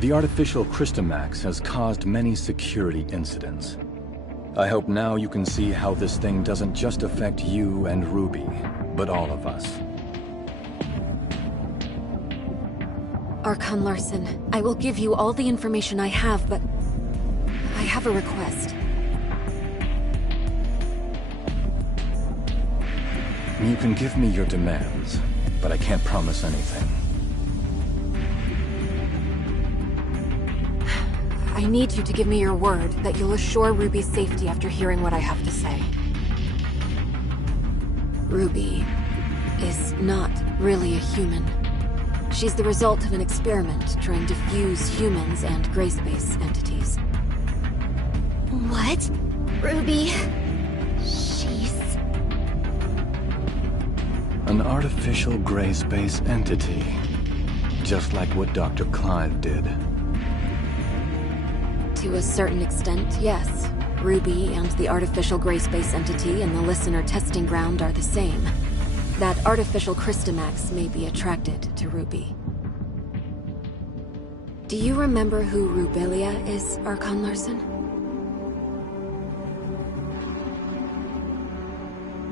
The artificial Crystamax has caused many security incidents. I hope now you can see how this thing doesn't just affect you and Ruby, but all of us. Archon Larson, I will give you all the information I have, but I have a request. You can give me your demands, but I can't promise anything. I need you to give me your word that you'll assure Ruby's safety after hearing what I have to say. Ruby is not really a human. She's the result of an experiment trying to fuse humans and gray space entities. What? Ruby... she's... An artificial gray space entity. Just like what Dr. Clive did. To a certain extent, yes. Ruby and the artificial gray space entity in the Listener testing ground are the same. That artificial Crystamax may be attracted to Ruby. Do you remember who Rubilia is, Archon Larson?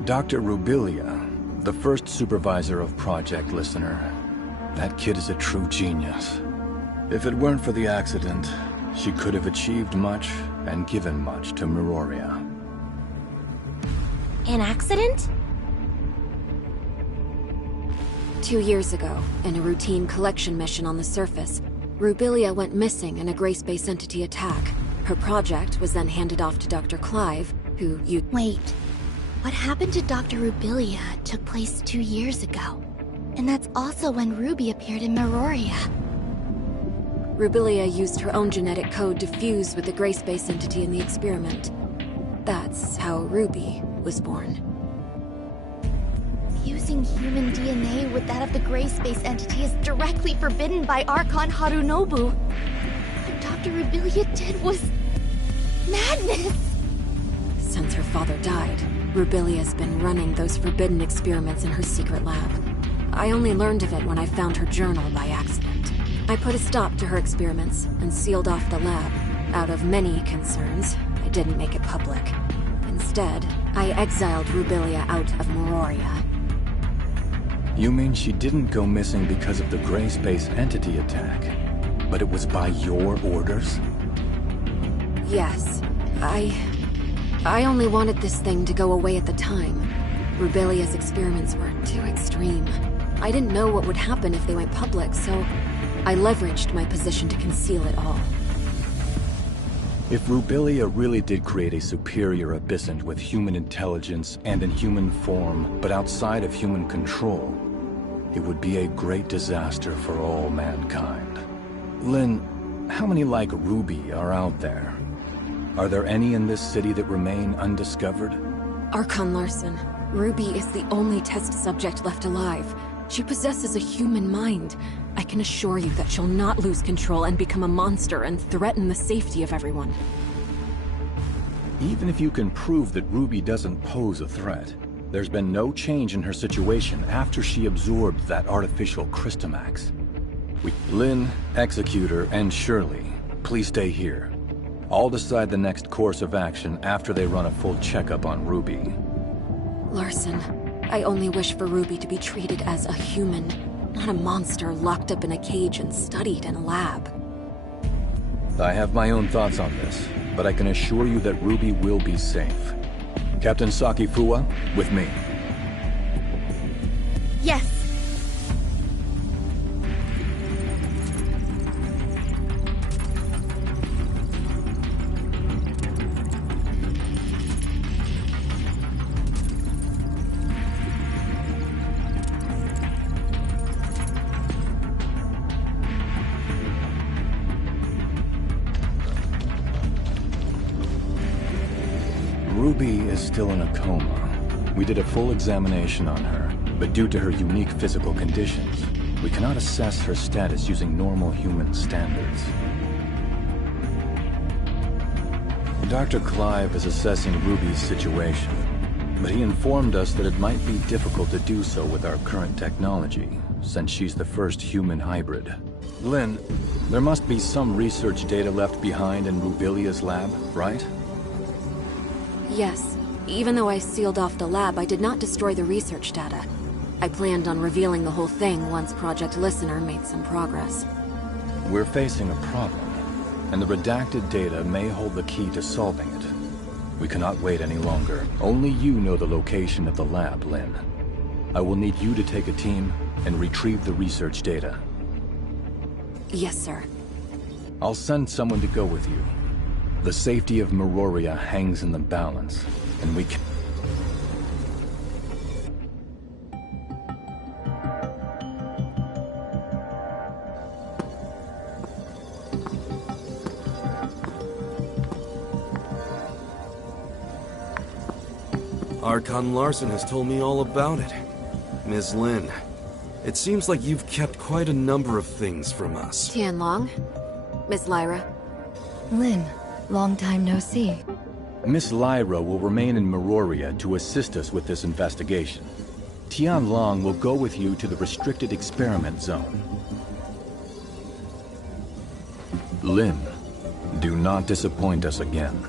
Dr. Rubilia, the first supervisor of Project Listener. That kid is a true genius. If it weren't for the accident, she could have achieved much and given much to Meroria. An accident? 2 years ago, in a routine collection mission on the surface, Rubilia went missing in a gray space entity attack. Her project was then handed off to Dr. Clive, who you— Wait. What happened to Dr. Rubilia took place 2 years ago. And that's also when Ruby appeared in Meroria. Rubilia used her own genetic code to fuse with the gray space entity in the experiment. That's how Ruby was born. Fusing human DNA with that of the gray space entity is directly forbidden by Archon Harunobu. What Dr. Rubilia did was... madness! Since her father died, Rubilia's been running those forbidden experiments in her secret lab. I only learned of it when I found her journal by accident. I put a stop to her experiments and sealed off the lab. Out of many concerns, I didn't make it public. Instead, I exiled Rubilia out of Meroria. You mean she didn't go missing because of the gray space entity attack, but it was by your orders? Yes. I only wanted this thing to go away at the time. Rubilia's experiments were too extreme. I didn't know what would happen if they went public, so I leveraged my position to conceal it all. If Rubilia really did create a superior abyssant with human intelligence and in human form, but outside of human control, it would be a great disaster for all mankind. Lynn, how many like Ruby are out there? Are there any in this city that remain undiscovered? Archon Larson, Ruby is the only test subject left alive. She possesses a human mind. I can assure you that she'll not lose control and become a monster and threaten the safety of everyone. Even if you can prove that Ruby doesn't pose a threat, there's been no change in her situation after she absorbed that artificial Crystamax. Lynn, Executor, and Shirley, please stay here. I'll decide the next course of action after they run a full checkup on Ruby. Larson, I only wish for Ruby to be treated as a human, not a monster locked up in a cage and studied in a lab. I have my own thoughts on this, but I can assure you that Ruby will be safe. Captain Saki Fuwa, with me. Yes. Ruby is still in a coma. We did a full examination on her, but due to her unique physical conditions, we cannot assess her status using normal human standards. Dr. Clive is assessing Ruby's situation, but he informed us that it might be difficult to do so with our current technology, since she's the first human hybrid. Lynn, there must be some research data left behind in Rubilia's lab, right? Yes. Even though I sealed off the lab, I did not destroy the research data. I planned on revealing the whole thing once Project Listener made some progress. We're facing a problem, and the redacted data may hold the key to solving it. We cannot wait any longer. Only you know the location of the lab, Lynn. I will need you to take a team and retrieve the research data. Yes, sir. I'll send someone to go with you. The safety of Meroria hangs in the balance, and we can... Archon Larson has told me all about it. Ms. Lin, it seems like you've kept quite a number of things from us. Tianlong. Miss Lyra. Lin, long time no see. Miss Lyra will remain in Meroria to assist us with this investigation. Tianlong will go with you to the restricted experiment zone. Lin, do not disappoint us again.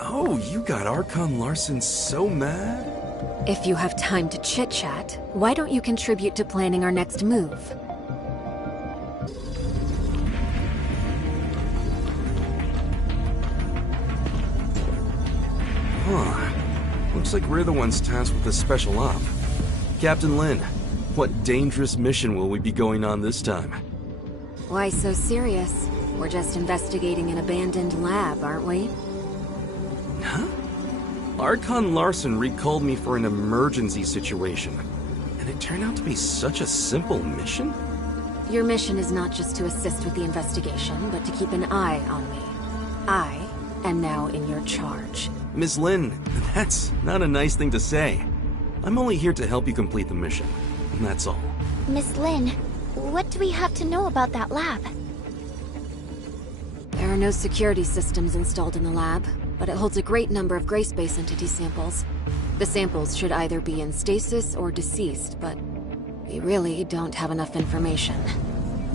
Oh, you got Archon Larson so mad? If you have time to chit-chat, why don't you contribute to planning our next move? Huh. Looks like we're the ones tasked with this special op. Captain Lin, what dangerous mission will we be going on this time? Why so serious? We're just investigating an abandoned lab, aren't we? Huh? Archon Larson recalled me for an emergency situation, and it turned out to be such a simple mission? Your mission is not just to assist with the investigation, but to keep an eye on me. I am now in your charge. Ms. Lin, that's not a nice thing to say. I'm only here to help you complete the mission, and that's all. Miss Lin, what do we have to know about that lab? There are no security systems installed in the lab, but it holds a great number of gray space entity samples. The samples should either be in stasis or deceased, but we really don't have enough information.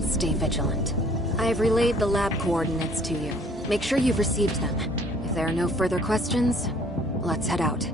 Stay vigilant. I have relayed the lab coordinates to you. Make sure you've received them. If there are no further questions, let's head out.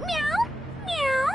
Meow? Meow?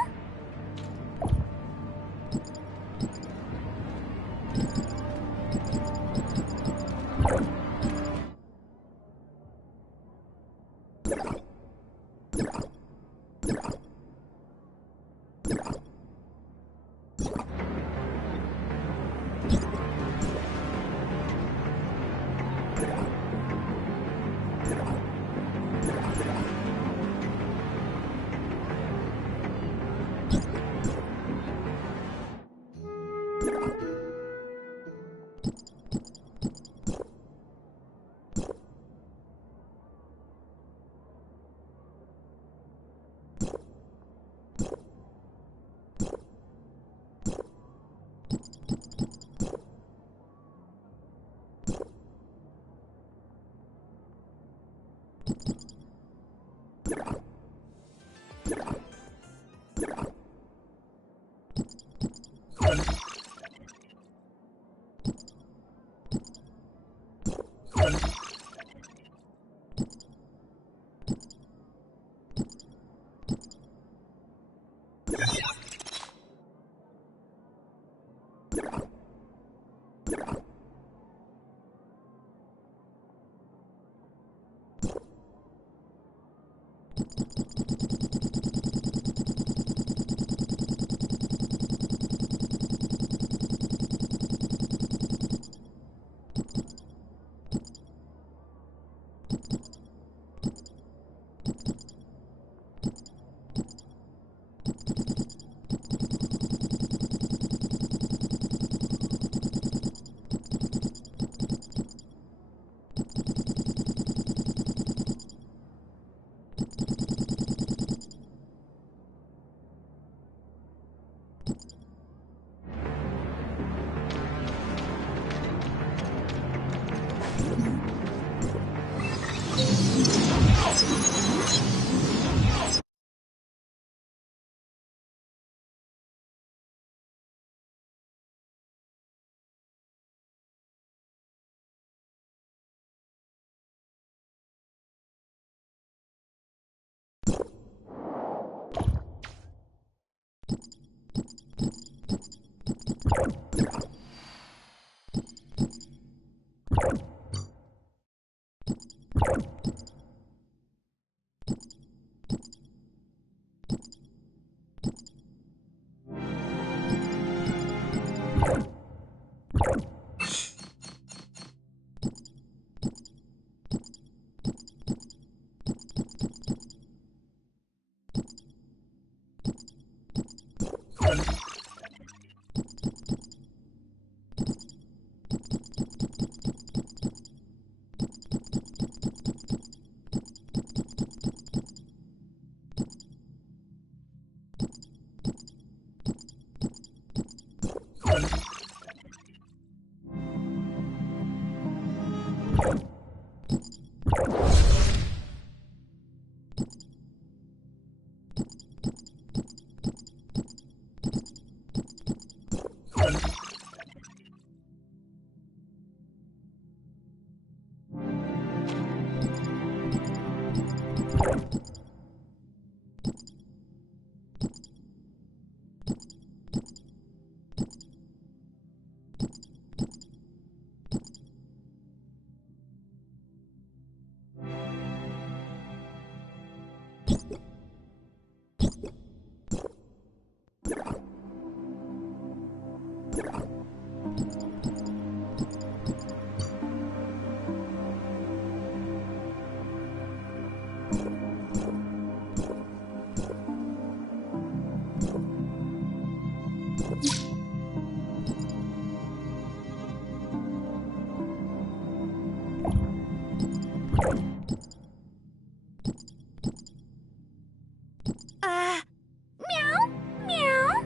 Meow, meow.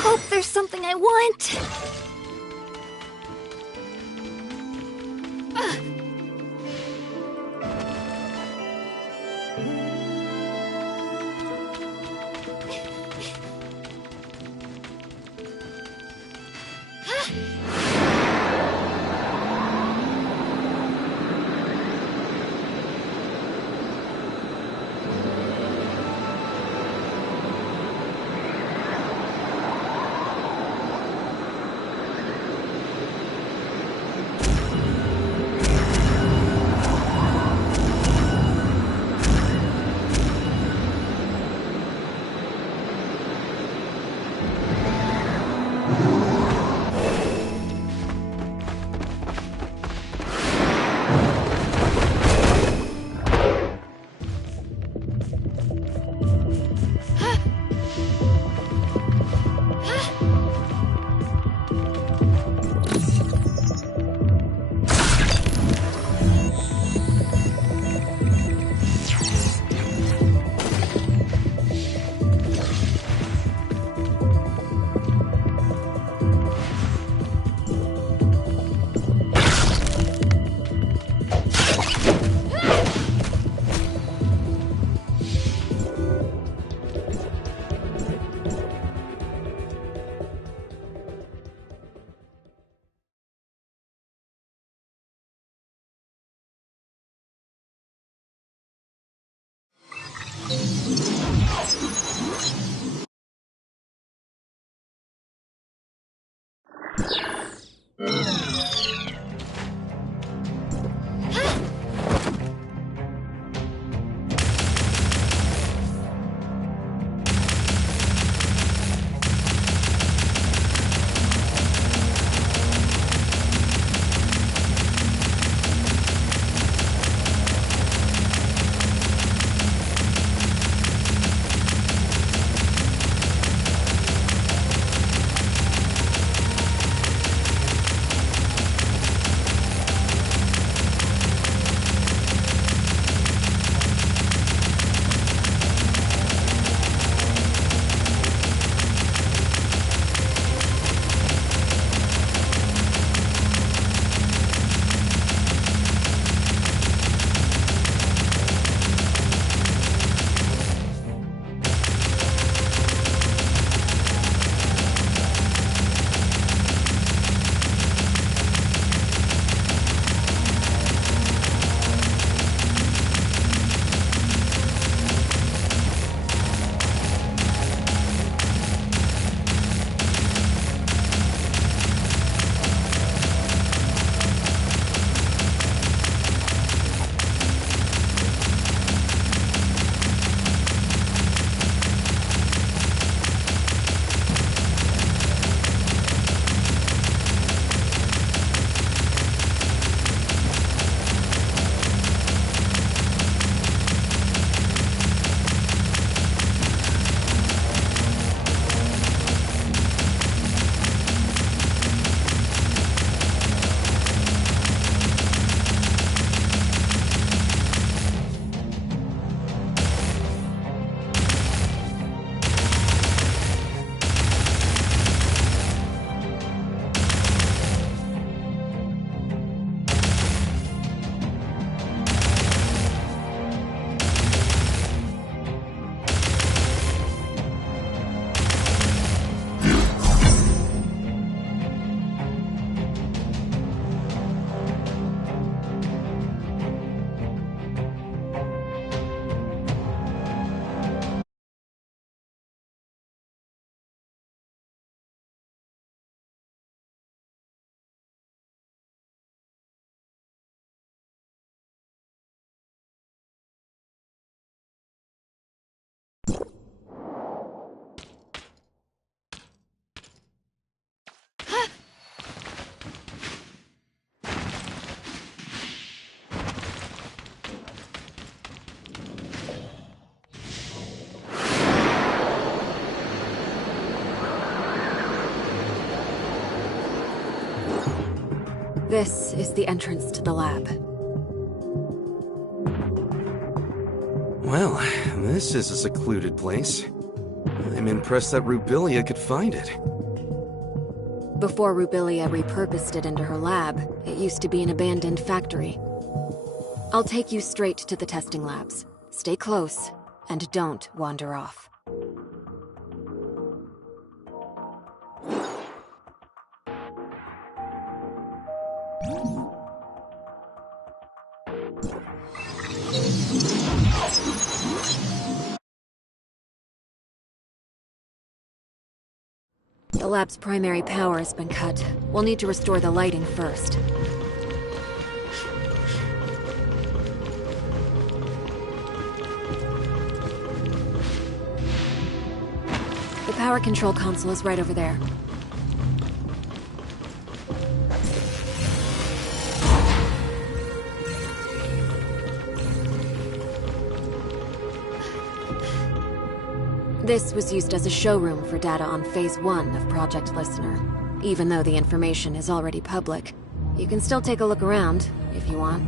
hope there's something I want. This is the entrance to the lab. Well, this is a secluded place. I'm impressed that Rubilia could find it. Before Rubilia repurposed it into her lab, it used to be an abandoned factory. I'll take you straight to the testing labs. Stay close, and don't wander off. The lab's primary power has been cut. We'll need to restore the lighting first. The power control console is right over there. This was used as a showroom for data on Phase 1 of Project Listener. Even though the information is already public, you can still take a look around, if you want.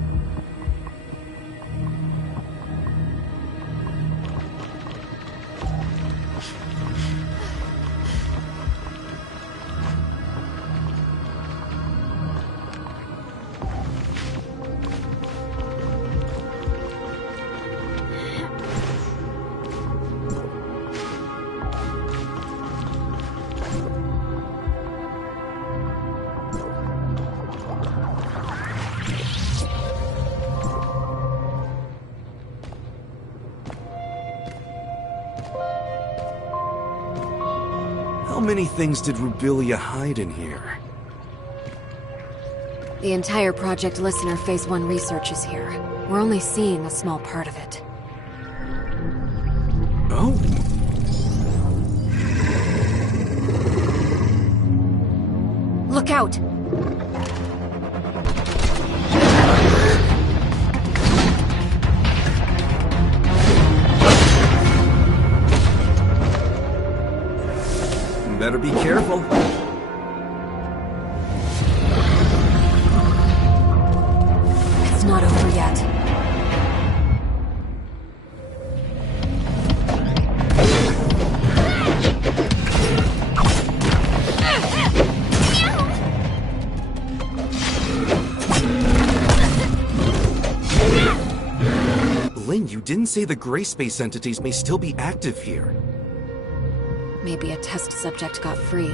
How many things did Rubilia hide in here? The entire Project Listener Phase 1 research is here. We're only seeing a small part of it. Oh. Look out! Better be careful. It's not over yet. Lynn, you didn't say the gray space entities may still be active here. Maybe a test subject got free.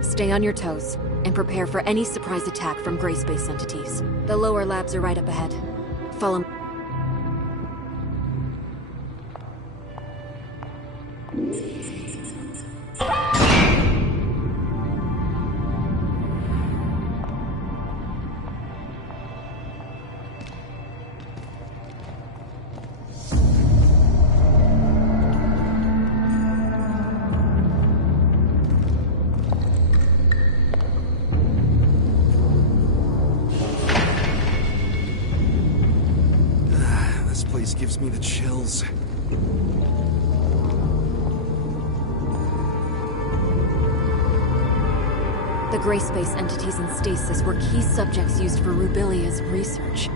Stay on your toes, and prepare for any surprise attack from gray space entities. The lower labs are right up ahead. Follow me. This place gives me the chills. The gray space entities in stasis were key subjects used for Rubilia's research.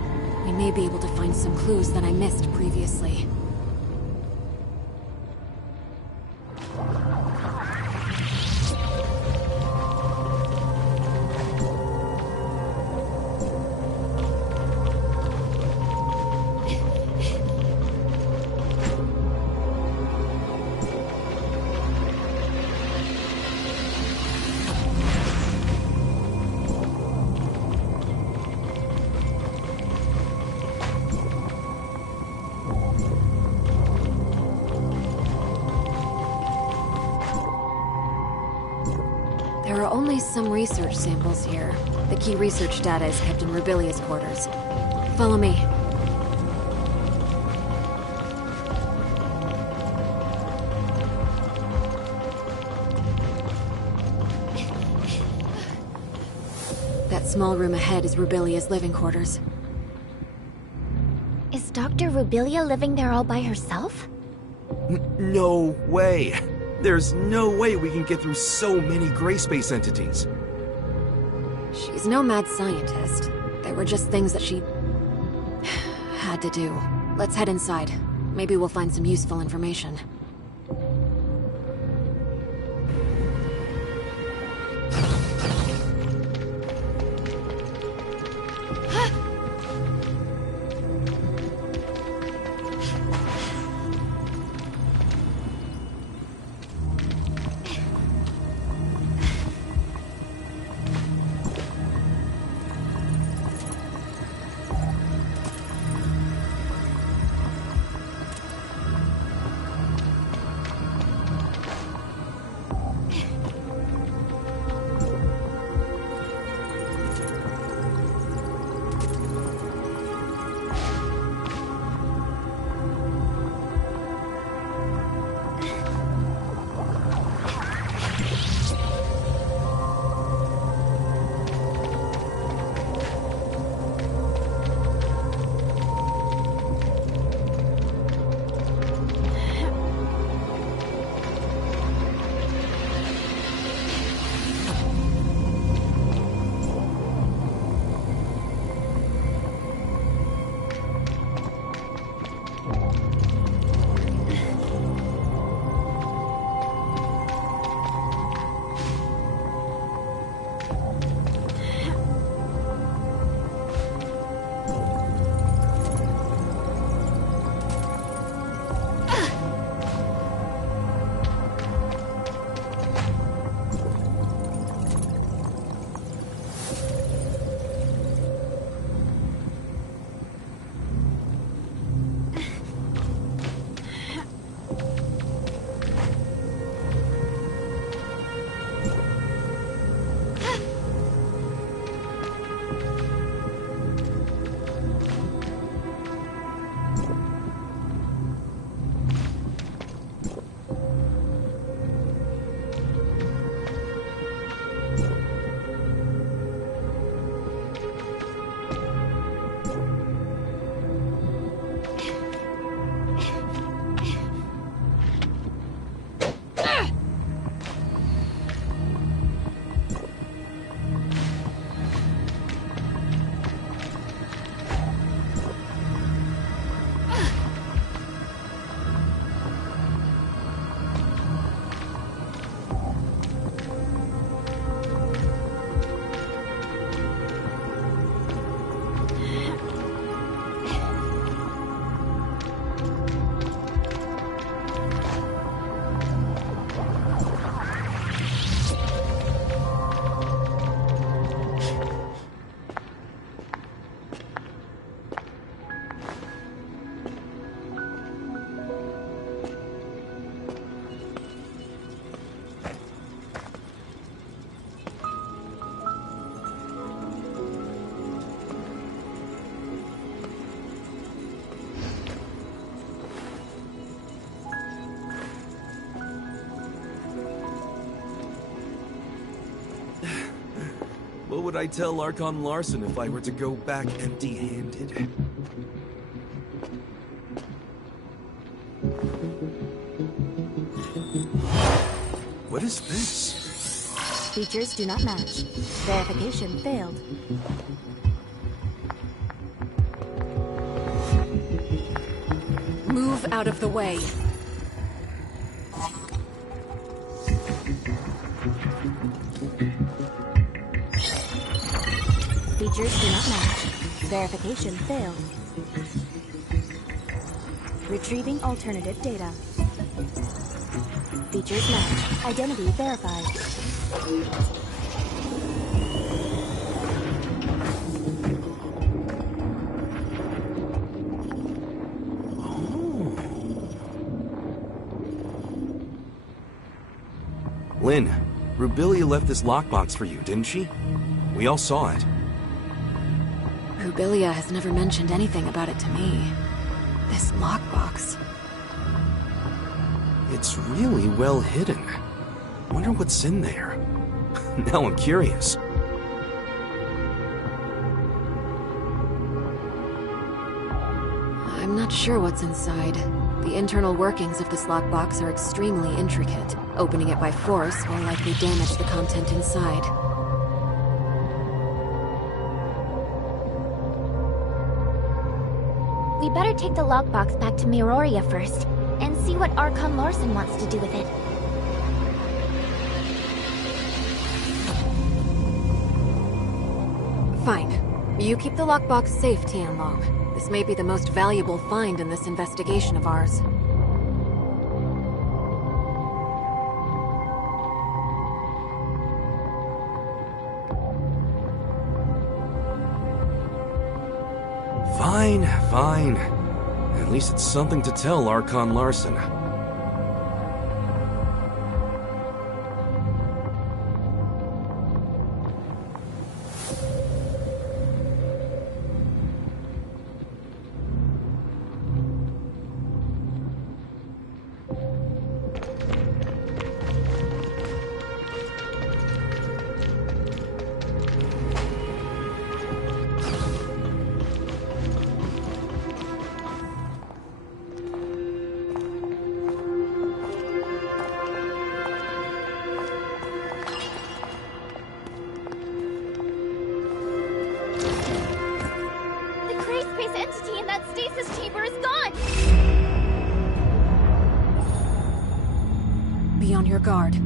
We may be able to find some clues that I missed previously. There are only some research samples here. The key research data is kept in Rubilia's quarters. Follow me. That small room ahead is Rubilia's living quarters. Is Dr. Rubilia living there all by herself? No way! There's no way we can get through so many gray space entities. She's no mad scientist. They were just things that she had to do. Let's head inside. Maybe we'll find some useful information. would I tell Archon Larson if I were to go back empty-handed? What is this? Features do not match. Verification failed. Move out of the way. Features do not match. Verification failed. Retrieving alternative data. Features match. Identity verified. Lynn, Rubilia left this lockbox for you, didn't she? We all saw it. Rubilia has never mentioned anything about it to me. This lockbox. It's really well hidden. Wonder what's in there. Now I'm curious. I'm not sure what's inside. The internal workings of this lockbox are extremely intricate. Opening it by force will likely damage the content inside. We better take the lockbox back to Miroria first, and see what Archon Larson wants to do with it. Fine. You keep the lockbox safe, Tianlong. This may be the most valuable find in this investigation of ours. Fine, fine. At least it's something to tell Archon Larson. Entity in that stasis chamber is gone! Be on your guard.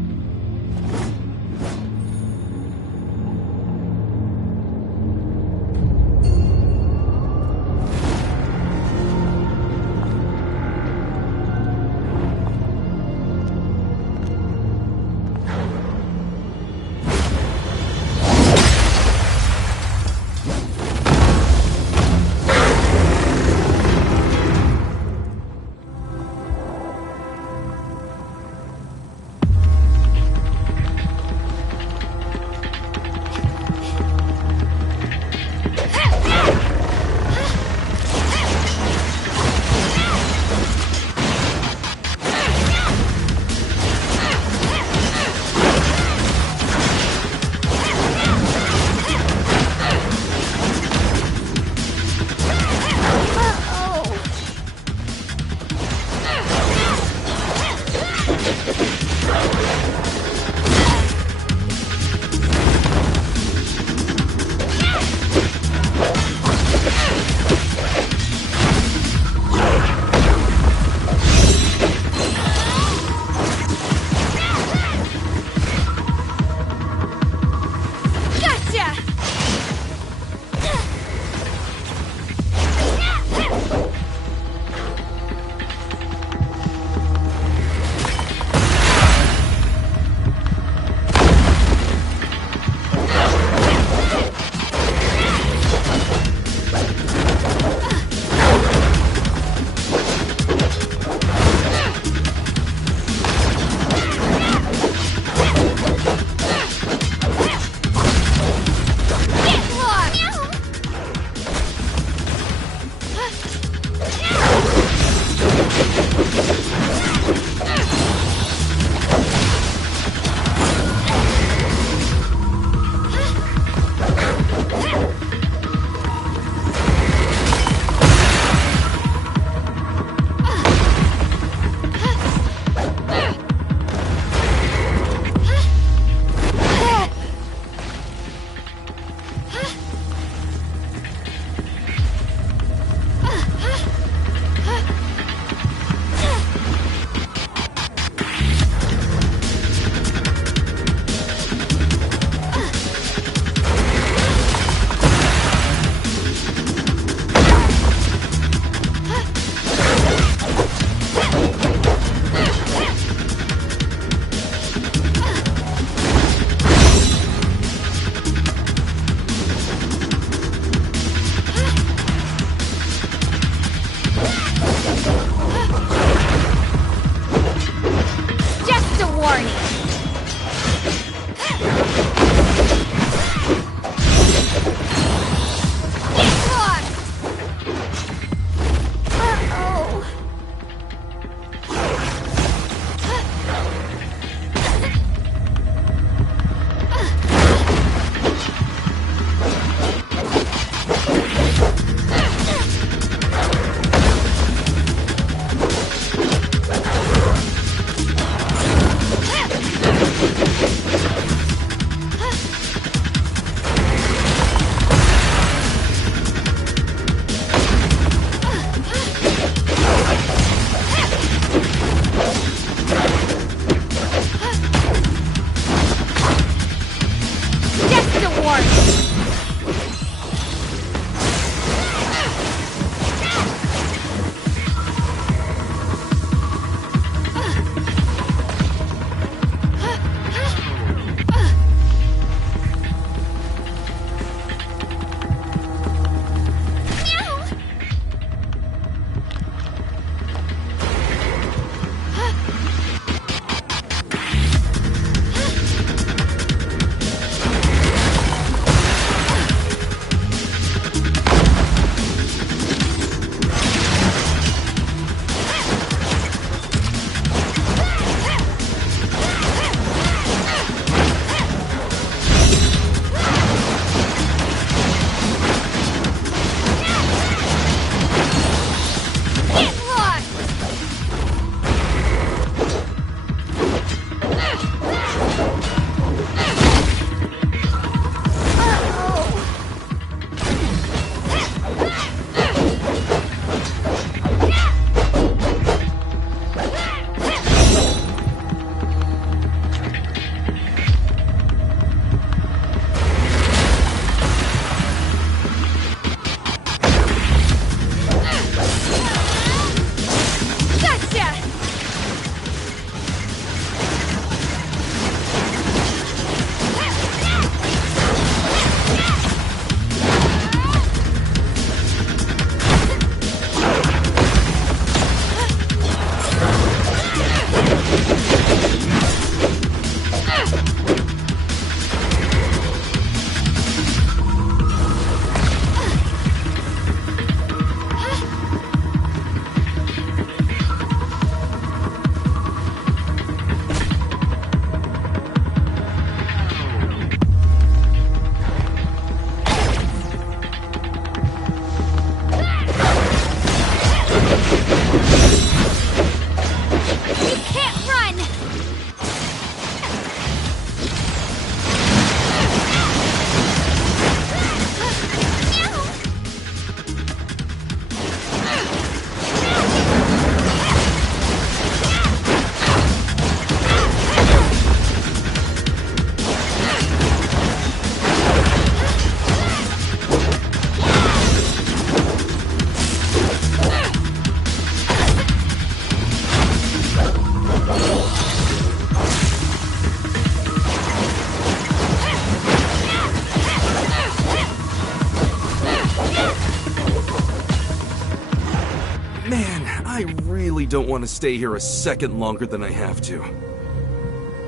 don't want to stay here a second longer than I have to.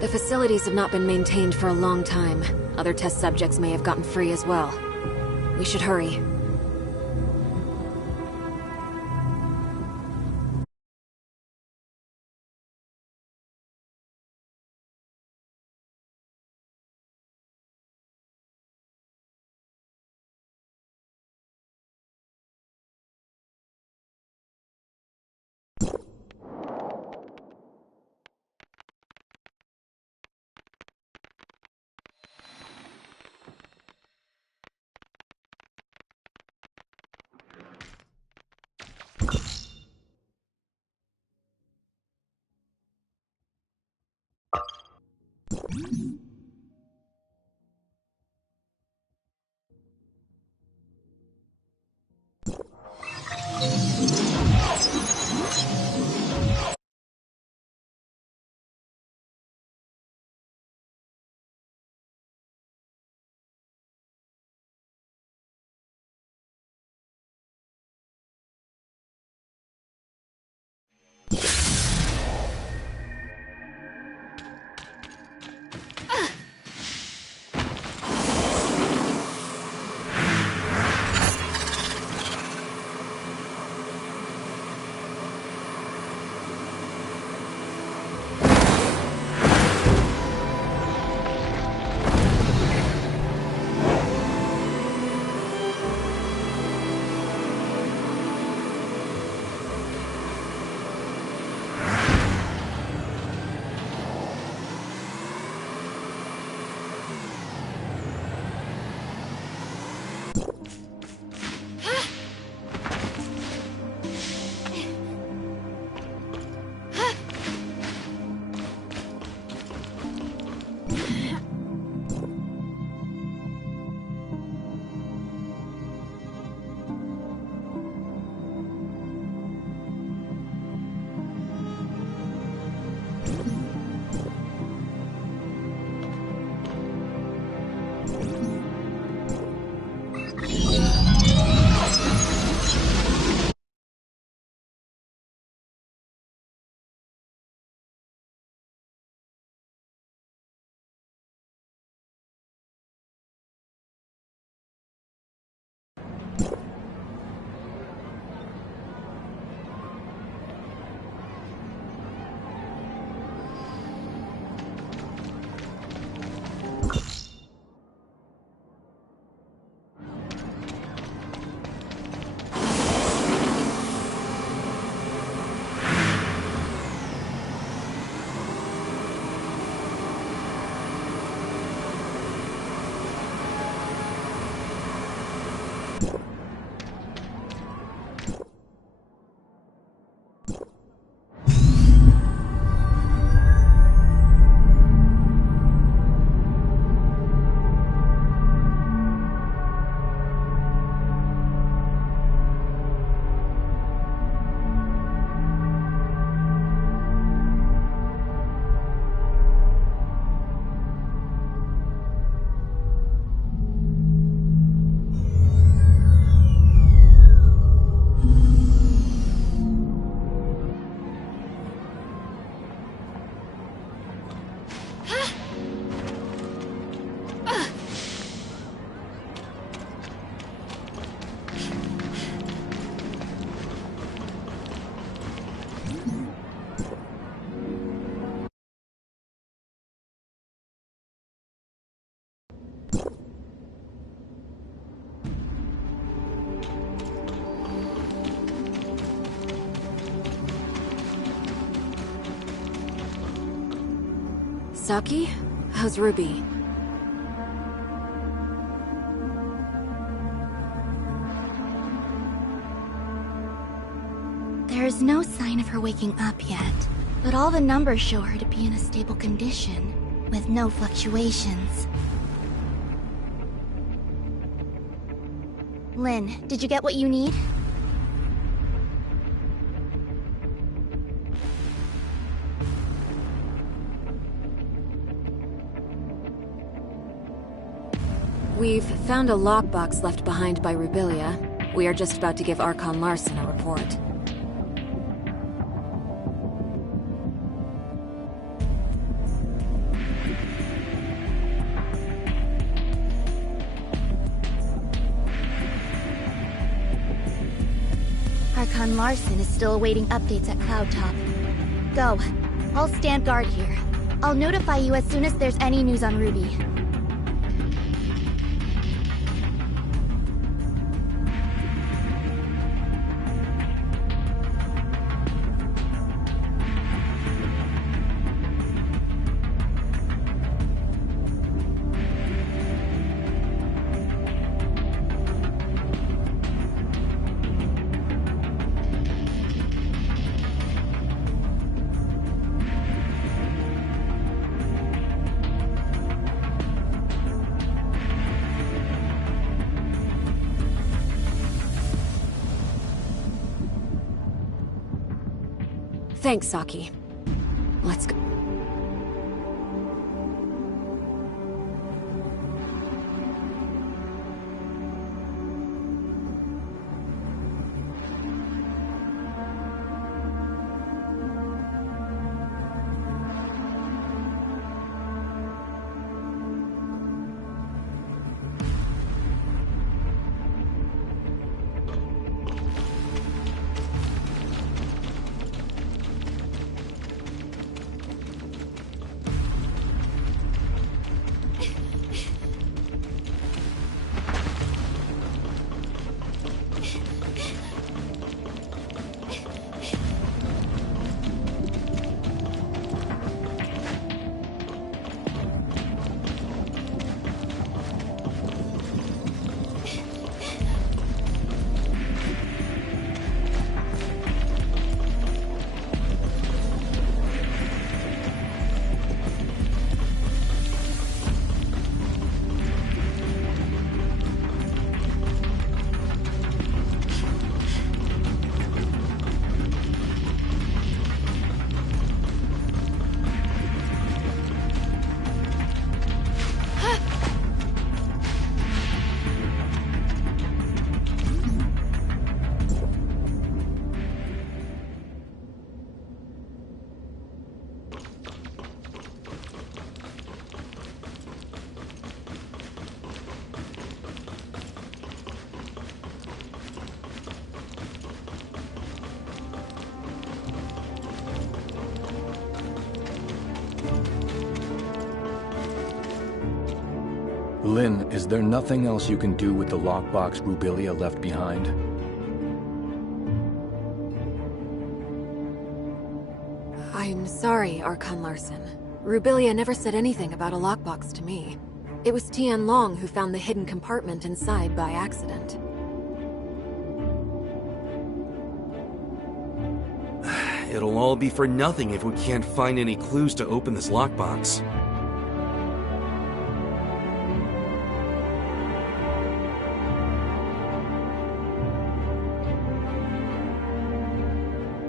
The facilities have not been maintained for a long time. Other test subjects may have gotten free as well. We should hurry. Saki? How's Ruby? There's no sign of her waking up yet, but all the numbers show her to be in a stable condition, with no fluctuations. Lynn, did you get what you need? We've found a lockbox left behind by Rubilia. We are just about to give Archon Larson a report. Archon Larson is still awaiting updates at Cloud Top. Go. I'll stand guard here. I'll notify you as soon as there's any news on Ruby. Thanks, Saki. Let's go. Lynn, is there nothing else you can do with the lockbox Rubilia left behind? I'm sorry, Archon Larson. Rubilia never said anything about a lockbox to me. It was Tian Long who found the hidden compartment inside by accident. It'll all be for nothing if we can't find any clues to open this lockbox.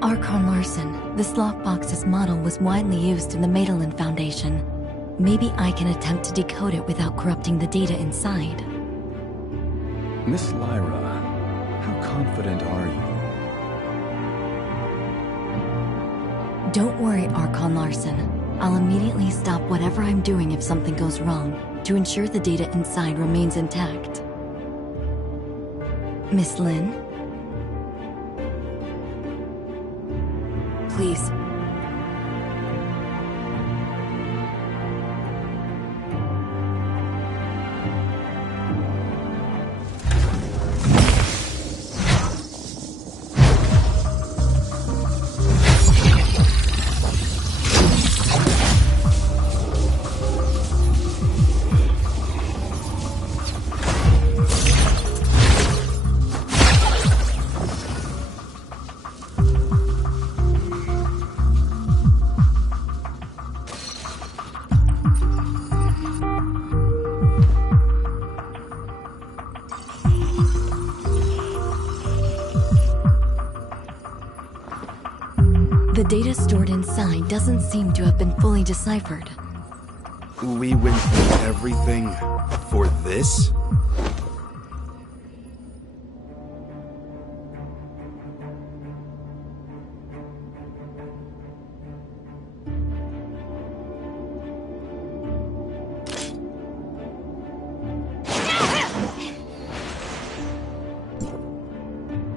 Archon Larson, this lockbox's model was widely used in the Madelin Foundation. Maybe I can attempt to decode it without corrupting the data inside. Miss Lyra, how confident are you? Don't worry, Archon Larson. I'll immediately stop whatever I'm doing if something goes wrong, to ensure the data inside remains intact. Miss Lynn? Please. The data stored inside doesn't seem to have been fully deciphered. We went through everything for this?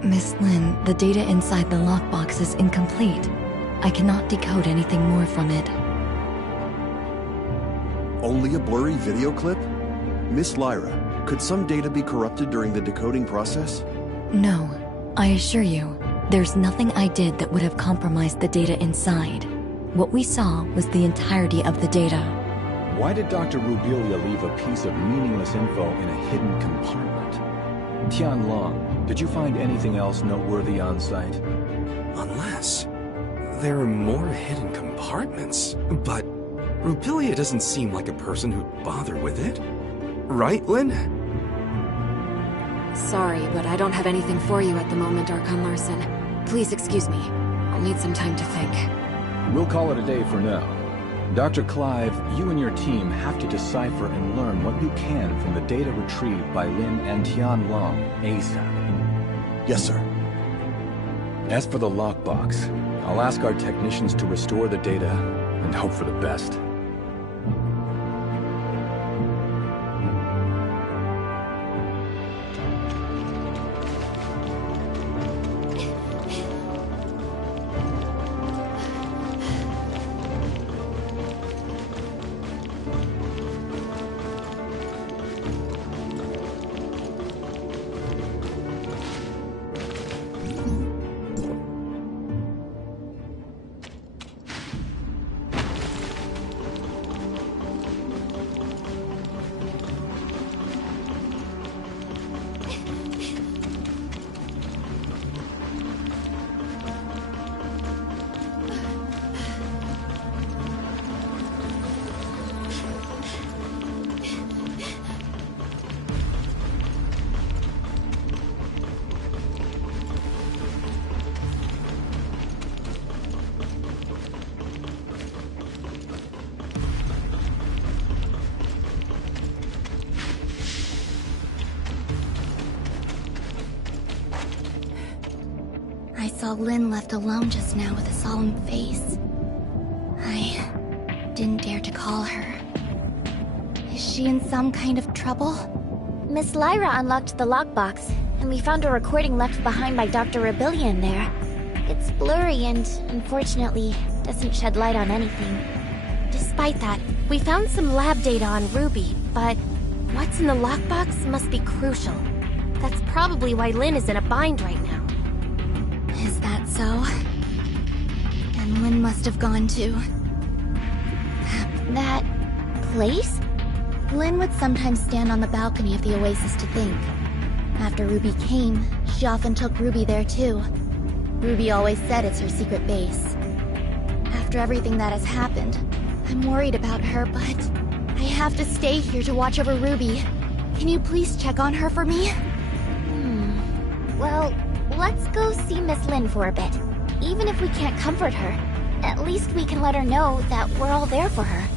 Miss Miss Lin, the data inside the lockbox is incomplete. I cannot decode anything more from it. Only a blurry video clip? Miss Lyra, could some data be corrupted during the decoding process? No, I assure you, there's nothing I did that would have compromised the data inside. What we saw was the entirety of the data. Why did Dr. Rubilia leave a piece of meaningless info in a hidden compartment? Tianlong, did you find anything else noteworthy on site? Unless there are more hidden compartments. But Rubilia doesn't seem like a person who'd bother with it. Right, Lin? Sorry, but I don't have anything for you at the moment, Archon Larson. Please excuse me. I'll need some time to think. We'll call it a day for now. Dr. Clive, you and your team have to decipher and learn what you can from the data retrieved by Lin and Tianlong ASAP. Yes, sir. As for the lockbox, I'll ask our technicians to restore the data and hope for the best. I saw Lin left alone just now with a solemn face. I didn't dare to call her. Is she in some kind of trouble? Miss Lyra unlocked the lockbox, and we found a recording left behind by Dr. Rubilia in there. It's blurry and, unfortunately, doesn't shed light on anything. Despite that, we found some lab data on Ruby, but what's in the lockbox must be crucial. That's probably why Lin is in a bind right now. Is that so? And Lin must have gone to... That place? Lin would sometimes stand on the balcony of the Oasis to think. After Ruby came, she often took Ruby there too. Ruby always said it's her secret base. After everything that has happened, I'm worried about her, but I have to stay here to watch over Ruby. Can you please check on her for me? Well, let's go see Miss Lin for a bit. Even if we can't comfort her, at least we can let her know that we're all there for her.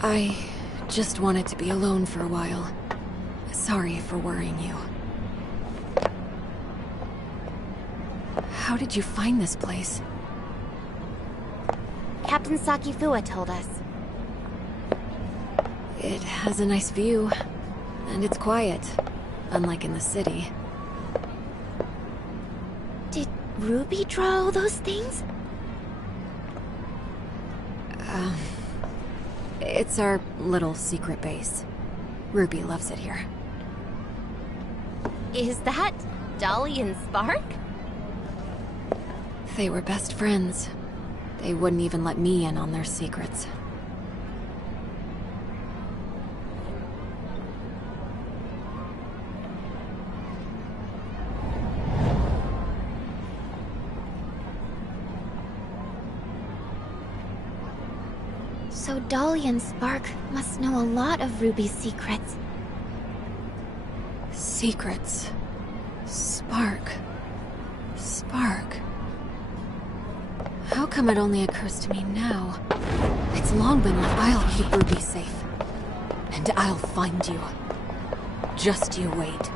I just wanted to be alone for a while. Sorry for worrying you. How did you find this place? Captain Sakifua told us. It has a nice view, and it's quiet, unlike in the city. Did Ruby draw all those things? It's our little secret base. Ruby loves it here. Is that Dolly and Spark? They were best friends. They wouldn't even let me in on their secrets. So Dolly and Spark must know a lot of Ruby's secrets. Secrets. Spark. How come it only occurs to me now? It's long been like, I'll keep Ruby safe. And I'll find you. Just you wait.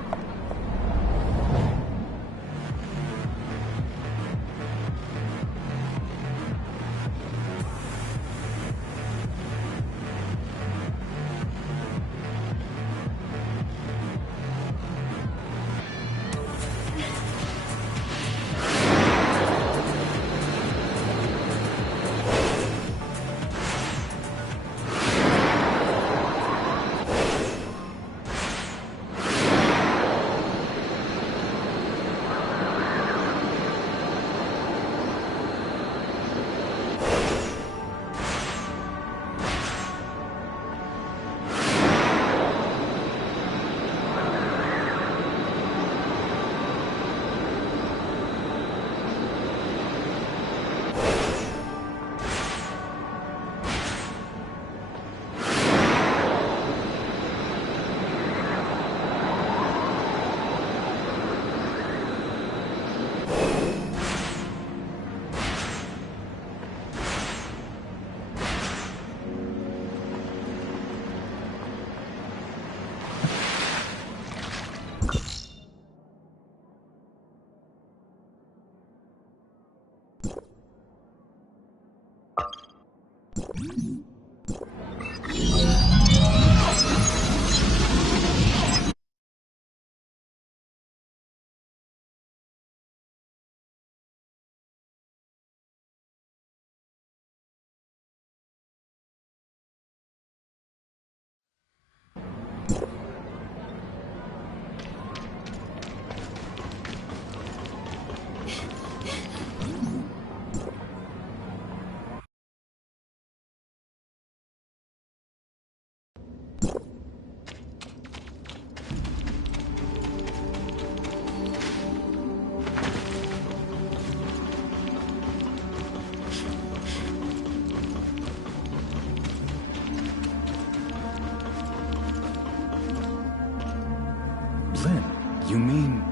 You mean...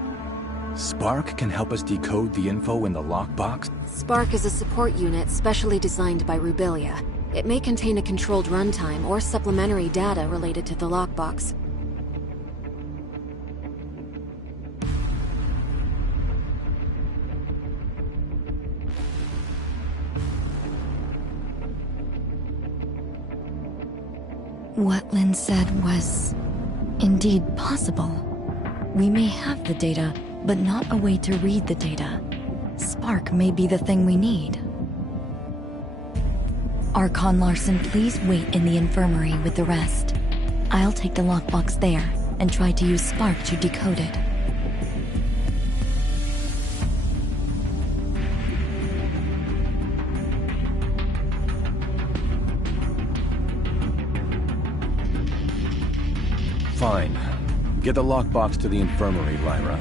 Spark can help us decode the info in the lockbox? Spark is a support unit specially designed by Rubilia. It may contain a controlled runtime or supplementary data related to the lockbox. What Lynn said was indeed possible. We may have the data, but not a way to read the data. Spark may be the thing we need. Archon Larson, please wait in the infirmary with the rest. I'll take the lockbox there and try to use Spark to decode it. Fine. Get the lockbox to the infirmary, Lyra.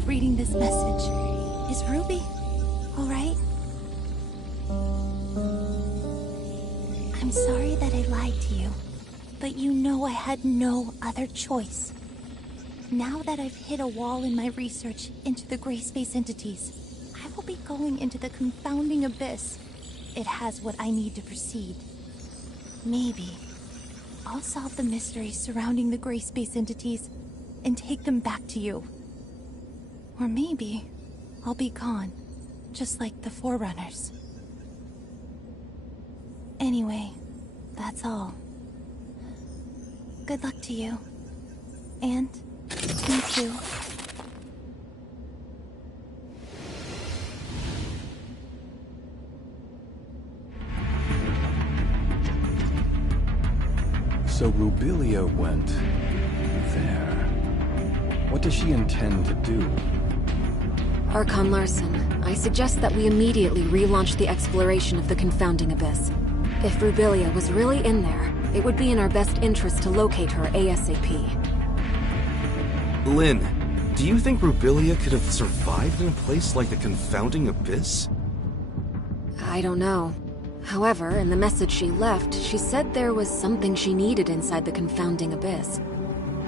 while reading this message. Is Ruby all right? I'm sorry that I lied to you, but you know I had no other choice. Now that I've hit a wall in my research into the gray space entities, I will be going into the confounding abyss. It has what I need to proceed. Maybe I'll solve the mysteries surrounding the gray space entities and take them back to you. Or maybe I'll be gone, just like the Forerunners. Anyway, that's all. Good luck to you. And me too. So Rubilia went there. What does she intend to do? Archon Larson, I suggest that we immediately relaunch the exploration of the Confounding Abyss. If Rubilia was really in there, it would be in our best interest to locate her ASAP. Lynn, do you think Rubilia could have survived in a place like the Confounding Abyss? I don't know. However, in the message she left, she said there was something she needed inside the Confounding Abyss.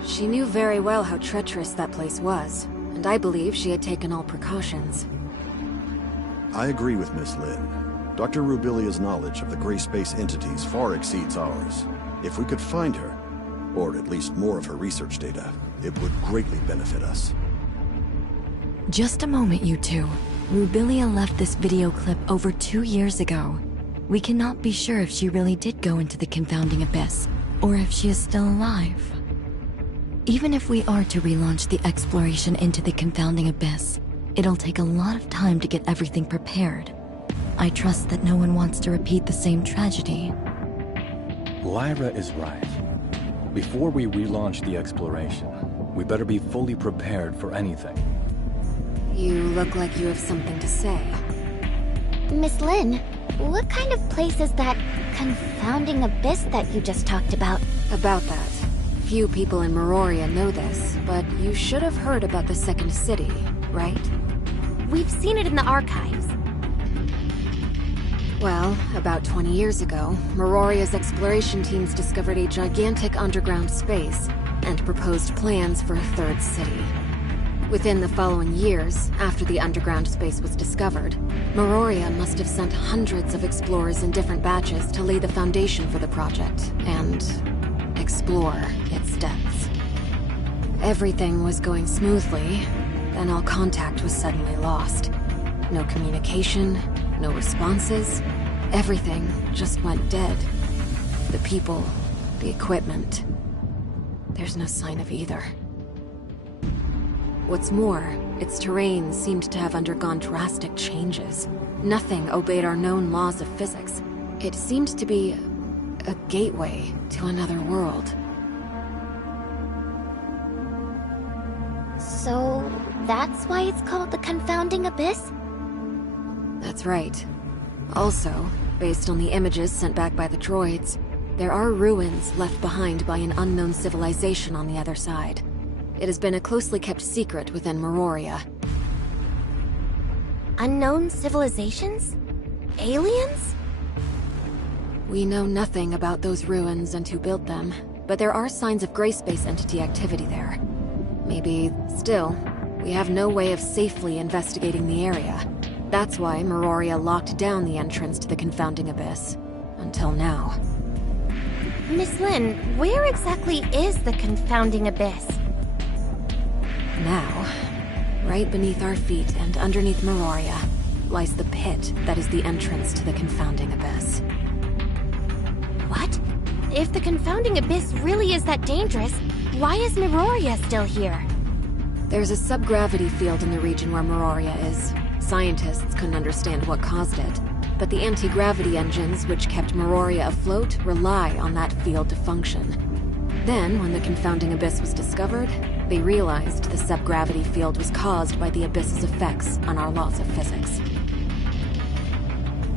She knew very well how treacherous that place was, and I believe she had taken all precautions. I agree with Miss Lin. Dr. Rubilia's knowledge of the gray space entities far exceeds ours. If we could find her, or at least more of her research data, it would greatly benefit us. Just a moment, you two. Rubilia left this video clip over 2 years ago. We cannot be sure if she really did go into the Confounding Abyss, or if she is still alive. Even if we are to relaunch the exploration into the Confounding Abyss, it'll take a lot of time to get everything prepared. I trust that no one wants to repeat the same tragedy. Lyra is right. Before we relaunch the exploration, we better be fully prepared for anything. You look like you have something to say. Miss Lin, what kind of place is that confounding abyss that you just talked about? About that. Few people in Meroria know this, but you should have heard about the Second City, right? We've seen it in the archives. Well, about 20 years ago, Meroria's exploration teams discovered a gigantic underground space and proposed plans for a third city. Within the following years, after the underground space was discovered, Meroria must have sent hundreds of explorers in different batches to lay the foundation for the project and explore its depths. Everything was going smoothly, then all contact was suddenly lost. No communication, no responses. Everything just went dead. The people, the equipment. There's no sign of either. What's more, its terrain seemed to have undergone drastic changes. Nothing obeyed our known laws of physics. It seemed to be a gateway to another world. So, that's why it's called the Confounding Abyss? That's right. Also, based on the images sent back by the droids, there are ruins left behind by an unknown civilization on the other side. It has been a closely kept secret within Meroria. Unknown civilizations? Aliens? We know nothing about those ruins and who built them, but there are signs of gray space entity activity there. Maybe, still, we have no way of safely investigating the area. That's why Meroria locked down the entrance to the Confounding Abyss. Until now. Miss Lin, where exactly is the Confounding Abyss? Now, right beneath our feet and underneath Meroria, lies the pit that is the entrance to the Confounding Abyss. What? If the Confounding Abyss really is that dangerous, why is Meroria still here? There's a subgravity field in the region where Meroria is. Scientists couldn't understand what caused it, but the anti-gravity engines which kept Meroria afloat rely on that field to function. Then, when the Confounding Abyss was discovered, they realized the subgravity field was caused by the Abyss's effects on our laws of physics.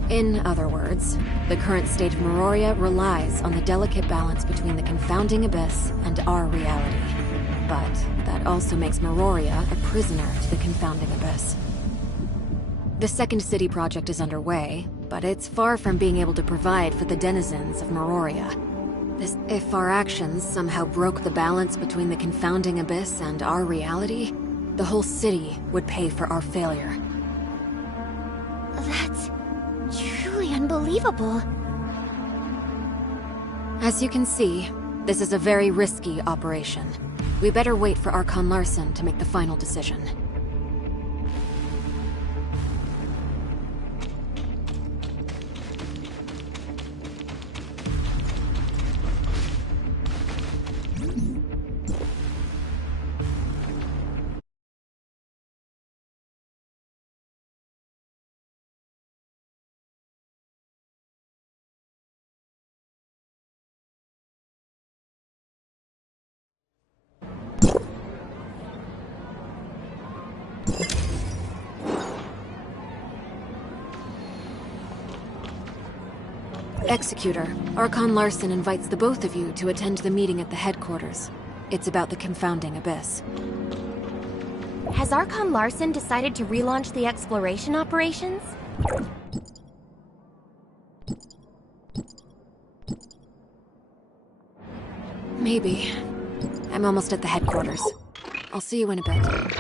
In other words, the current state of Meroria relies on the delicate balance between the Confounding Abyss and our reality. But that also makes Meroria a prisoner to the confounding abyss. The Second City project is underway, but it's far from being able to provide for the denizens of Meroria. If our actions somehow broke the balance between the confounding abyss and our reality, the whole city would pay for our failure. That's truly unbelievable. As you can see, this is a very risky operation. We better wait for Archon Larsen to make the final decision. Executor, Archon Larsen invites the both of you to attend the meeting at the headquarters. It's about the confounding abyss. Has Archon Larsen decided to relaunch the exploration operations? Maybe. I'm almost at the headquarters. I'll see you in a bit.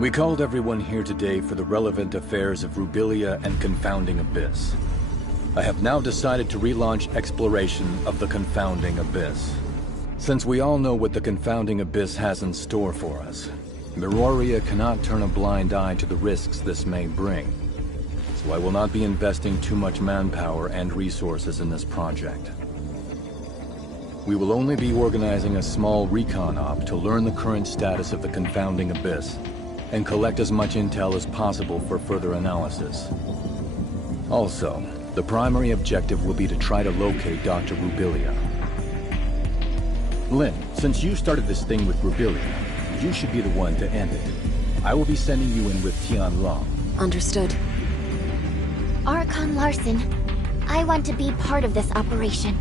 We called everyone here today for the relevant affairs of Rubilia and Confounding Abyss. I have now decided to relaunch exploration of the Confounding Abyss. Since we all know what the Confounding Abyss has in store for us, Myroria cannot turn a blind eye to the risks this may bring. So I will not be investing too much manpower and resources in this project. We will only be organizing a small recon op to learn the current status of the Confounding Abyss and collect as much intel as possible for further analysis. Also, the primary objective will be to try to locate Dr. Rubilia. Lin, since you started this thing with Rubilia, you should be the one to end it. I will be sending you in with Tian Long. Understood. Archon Larson, I want to be part of this operation.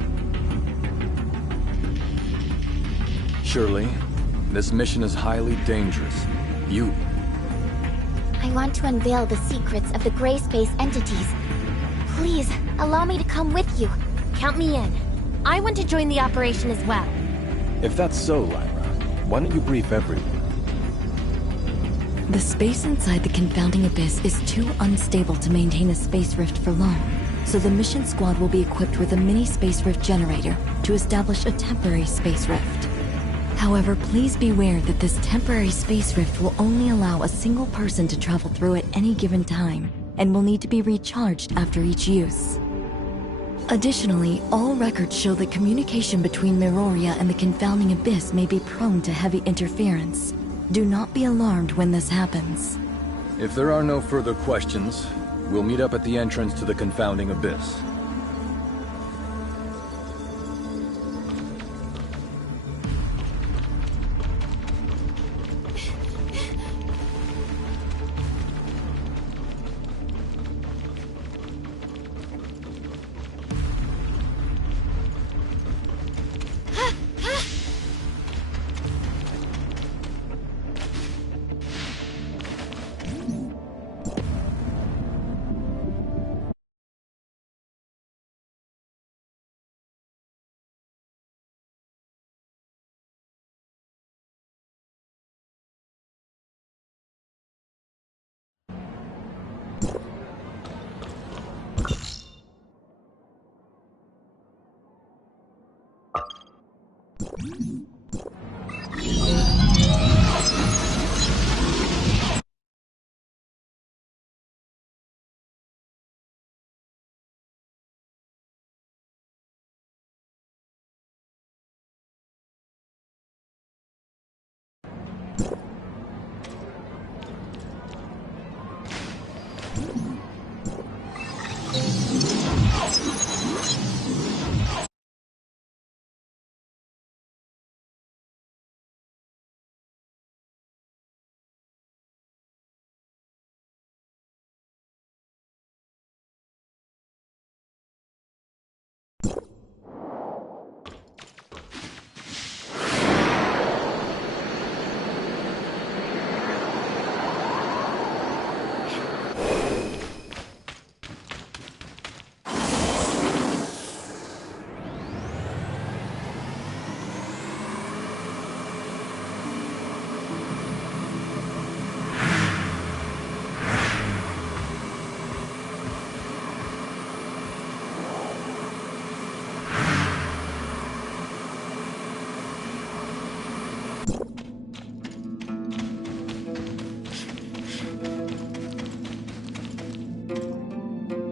Shirley, this mission is highly dangerous. I want to unveil the secrets of the gray space entities. Please, allow me to come with you. Count me in. I want to join the operation as well. If that's so, Lyra, why don't you brief everyone? The space inside the Confounding Abyss is too unstable to maintain a space rift for long, so the mission squad will be equipped with a mini space rift generator to establish a temporary space rift. However, please beware that this temporary space rift will only allow a single person to travel through at any given time, and will need to be recharged after each use. Additionally, all records show that communication between Myroria and the Confounding Abyss may be prone to heavy interference. Do not be alarmed when this happens. If there are no further questions, we'll meet up at the entrance to the Confounding Abyss.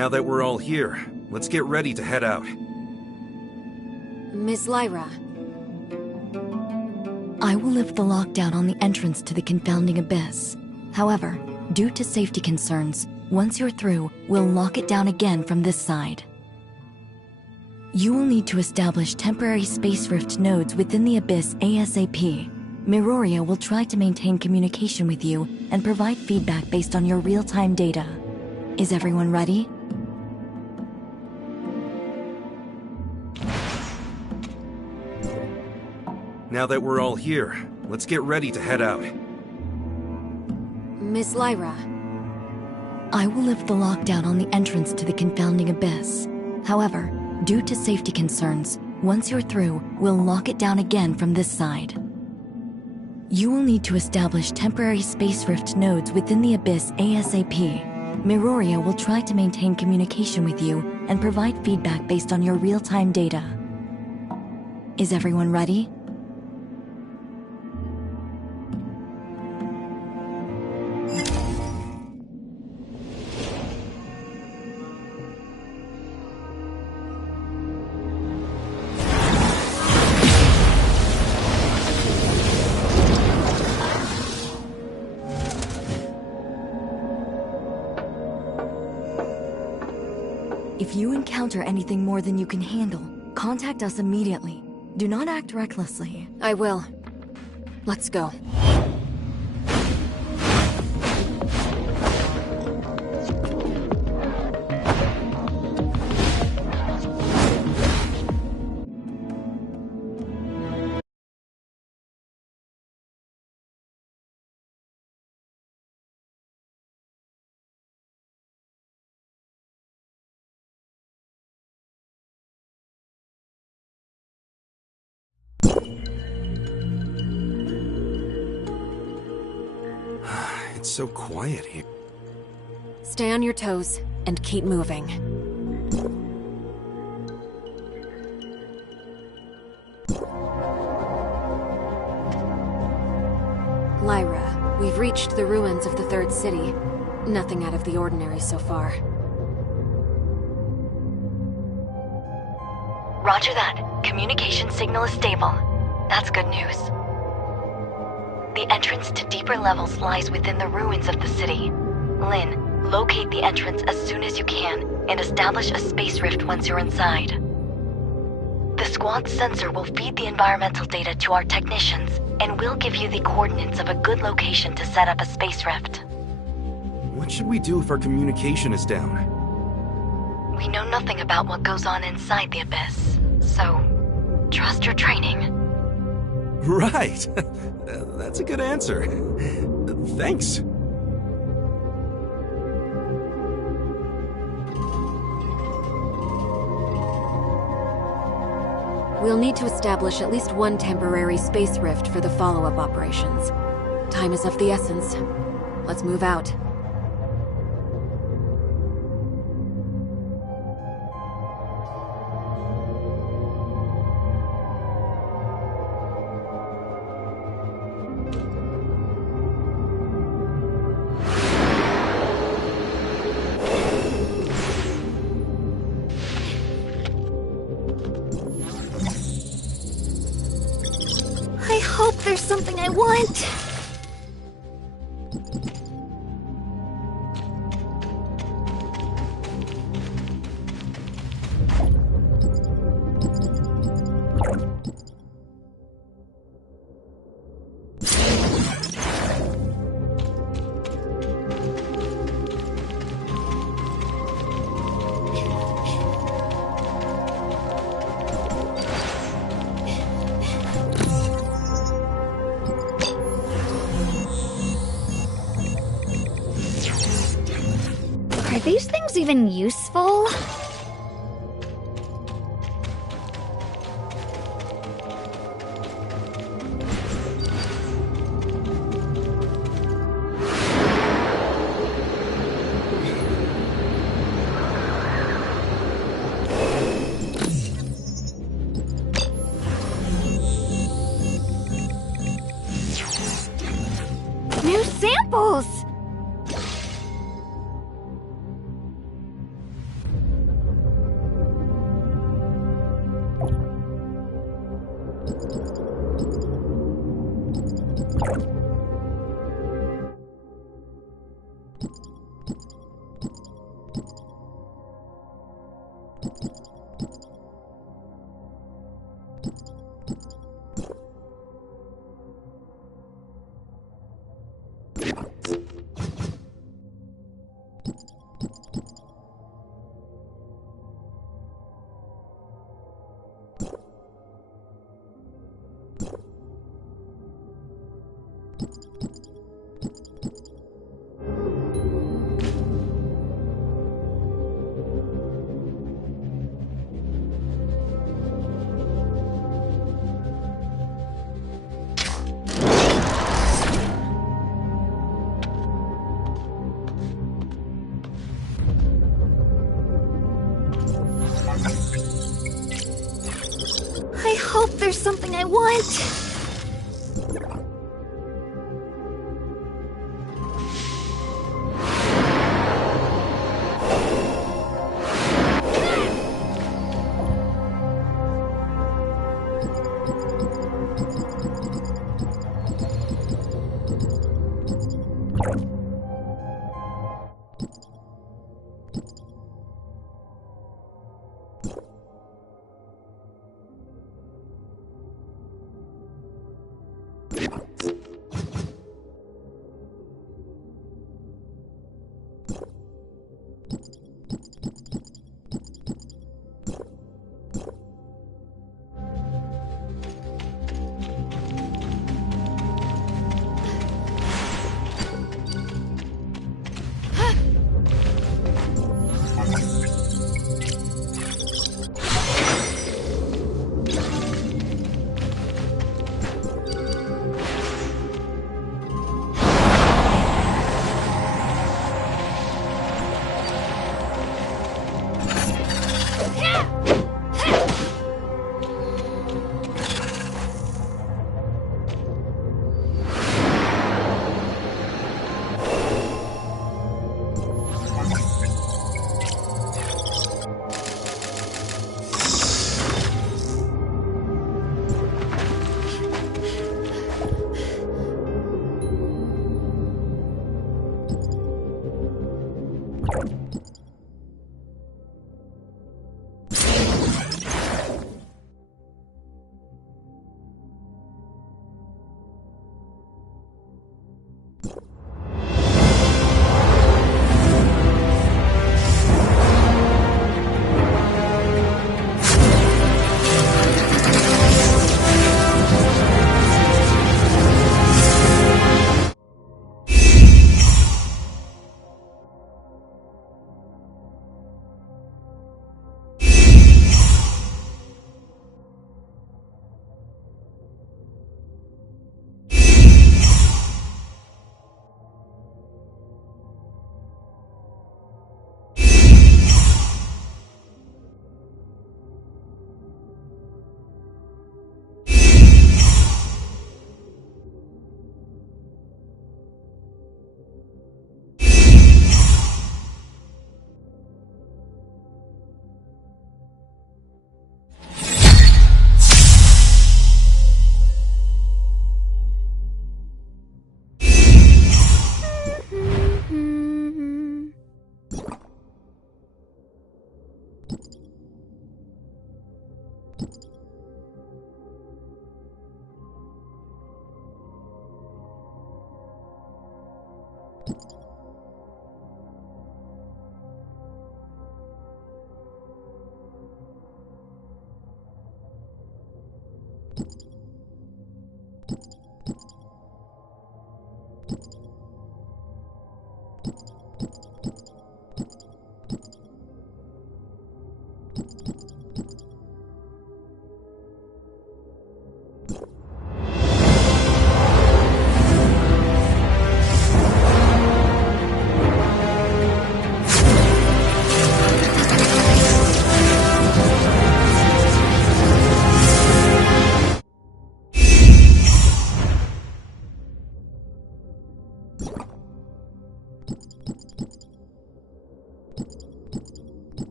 Now that we're all here, let's get ready to head out. Miss Lyra. I will lift the lockdown on the entrance to the Confounding Abyss. However, due to safety concerns, once you're through, we'll lock it down again from this side. You will need to establish temporary space rift nodes within the Abyss ASAP. Myroria will try to maintain communication with you and provide feedback based on your real-time data. Is everyone ready? Now that we're all here, let's get ready to head out. Miss Lyra. I will lift the lockdown on the entrance to the Confounding Abyss. However, due to safety concerns, once you're through, we'll lock it down again from this side. You will need to establish temporary space rift nodes within the Abyss ASAP. Miroria will try to maintain communication with you and provide feedback based on your real-time data. Is everyone ready? If you encounter anything more than you can handle, contact us immediately. Do not act recklessly. I will. Let's go. It's so quiet here. Stay on your toes and keep moving. Lyra, we've reached the ruins of the Third City. Nothing out of the ordinary so far. Roger that. Communication signal is stable. That's good news. The entrance to deeper levels lies within the ruins of the city. Lynn, locate the entrance as soon as you can and establish a space rift once you're inside. The squad's sensor will feed the environmental data to our technicians and will give you the coordinates of a good location to set up a space rift. What should we do if our communication is down? We know nothing about what goes on inside the Abyss, so trust your training. Right! That's a good answer. Thanks. We'll need to establish at least one temporary space rift for the follow-up operations. Time is of the essence. Let's move out. I hope there's something I want. Are these things even useful? New samples! hope there's something I want.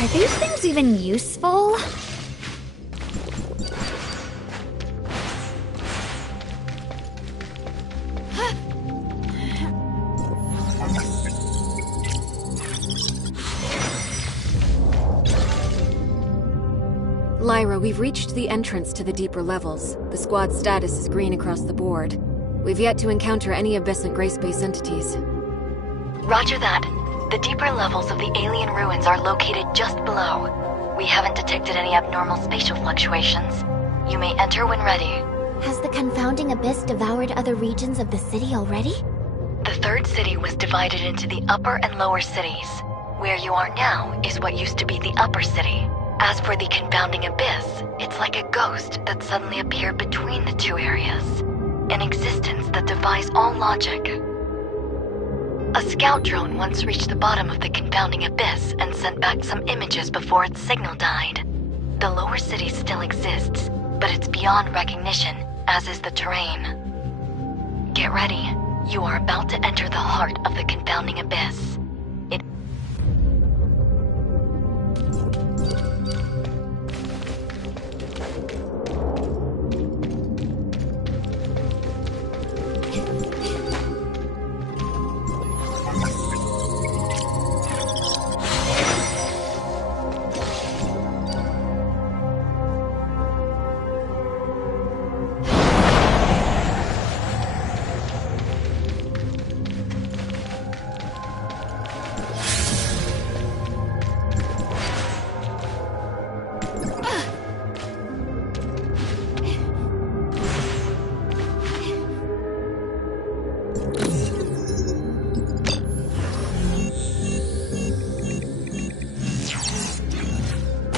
Are these things even useful? Lyra, we've reached the entrance to the deeper levels. The squad's status is green across the board. We've yet to encounter any abyssal gray space entities. Roger that. The deeper levels of the alien ruins are located just below. We haven't detected any abnormal spatial fluctuations. You may enter when ready. Has the confounding abyss devoured other regions of the city already? The third city was divided into the upper and lower cities. Where you are now is what used to be the upper city. As for the confounding abyss, it's like a ghost that suddenly appeared between the two areas. An existence that defies all logic. A scout drone once reached the bottom of the confounding abyss and sent back some images before its signal died. The lower city still exists, but it's beyond recognition, as is the terrain. Get ready. You are about to enter the heart of the confounding abyss.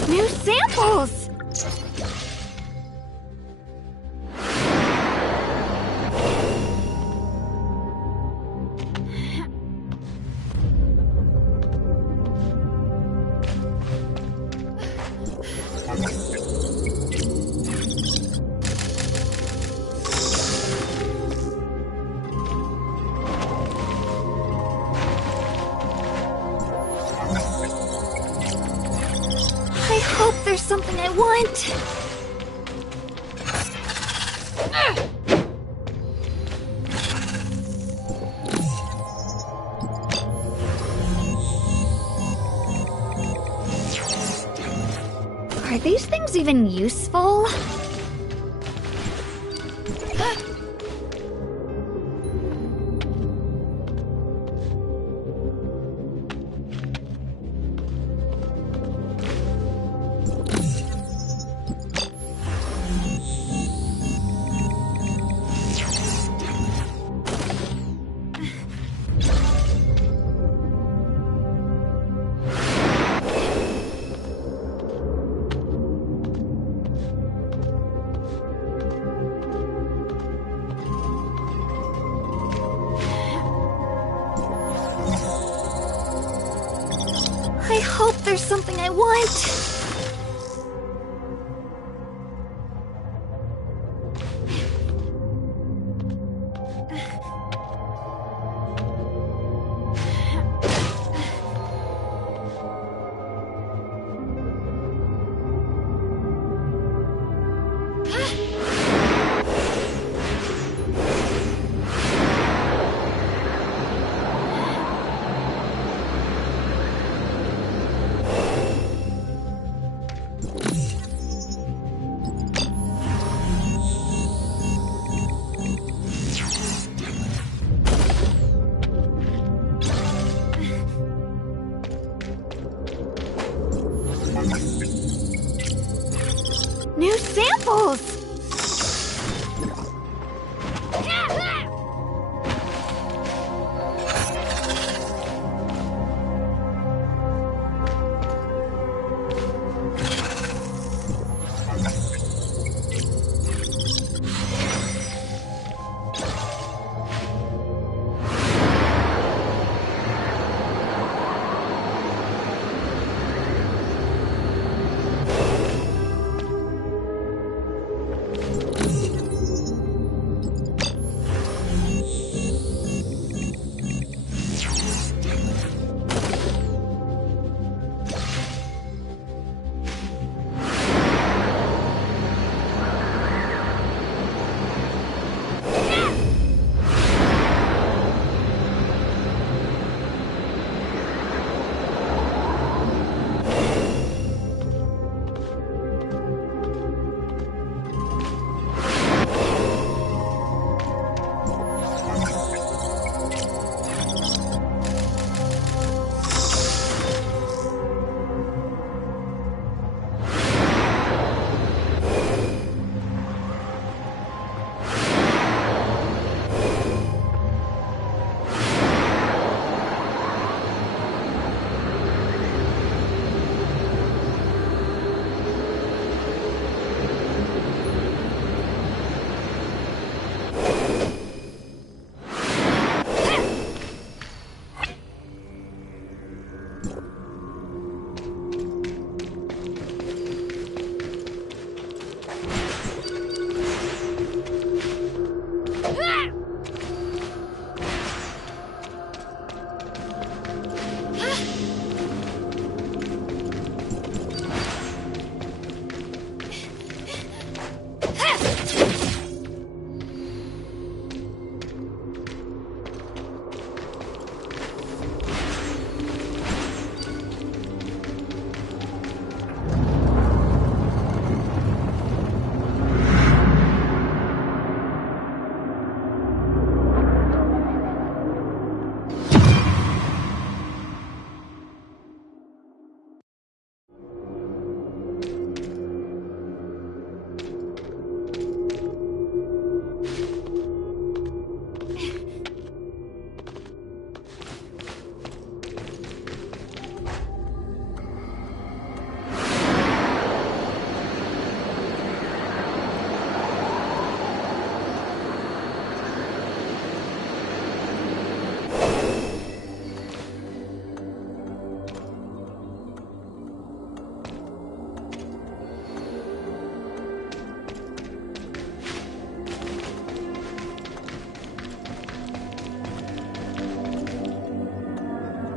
New samples! I hope there's something I want. Are these things even useful? I hope there's something I want. New samples!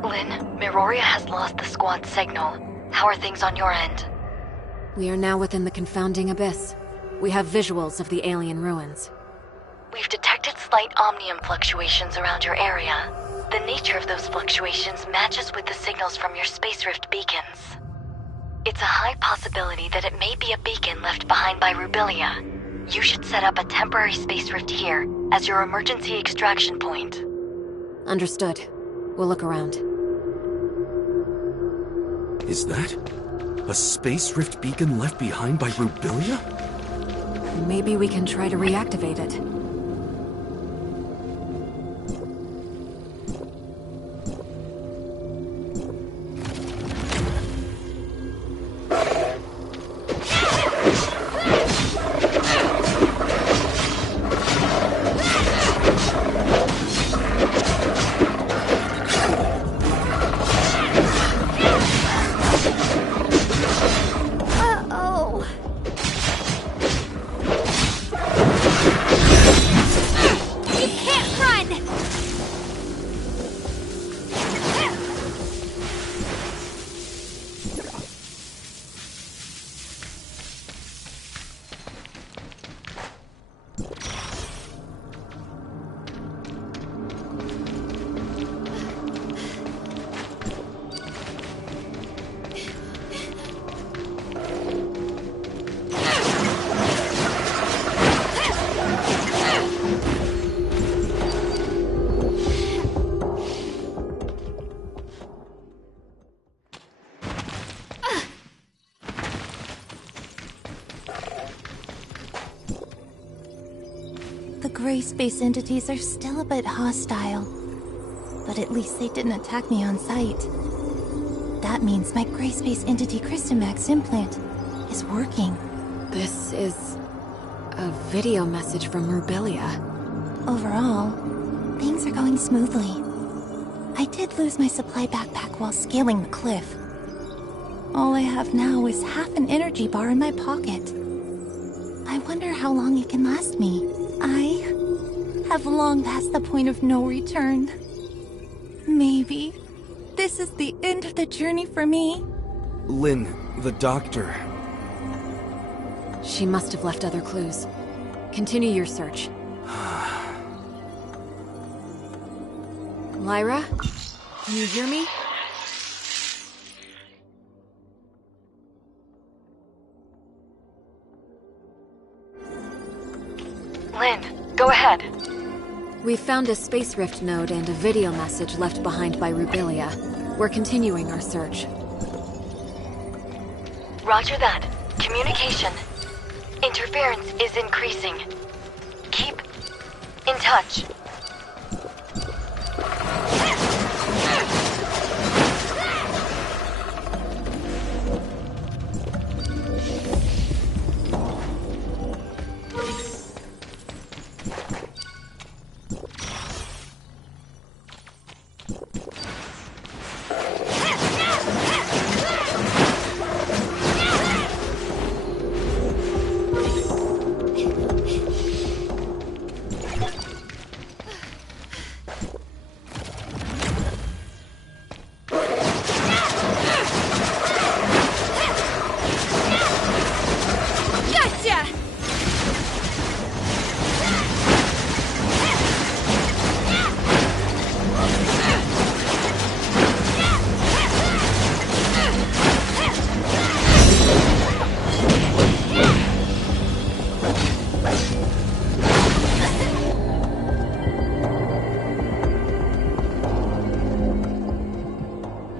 Lynn, Miroria has lost the squad signal. How are things on your end? We are now within the confounding abyss. We have visuals of the alien ruins. We've detected slight omnium fluctuations around your area. The nature of those fluctuations matches with the signals from your Space Rift beacons. It's a high possibility that it may be a beacon left behind by Rubilia. You should set up a temporary Space Rift here as your emergency extraction point. Understood. We'll look around. Is that a Space Rift beacon left behind by Rubilia? Maybe we can try to reactivate it. The gray space entities are still a bit hostile, but at least they didn't attack me on sight. That means my gray space entity Crystamax implant is working. This is a video message from Rubilia. Overall, things are going smoothly. I did lose my supply backpack while scaling the cliff. All I have now is half an energy bar in my pocket. I wonder how long it can last me. I have long passed the point of no return. Maybe this is the end of the journey for me. Lynn, the doctor. She must have left other clues. Continue your search. Lyra? Can you hear me? Lynn, go ahead. We found a Space Rift node and a video message left behind by Rubilia. We're continuing our search. Roger that. Communication. Interference is increasing. Keep in touch.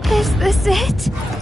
Is this it?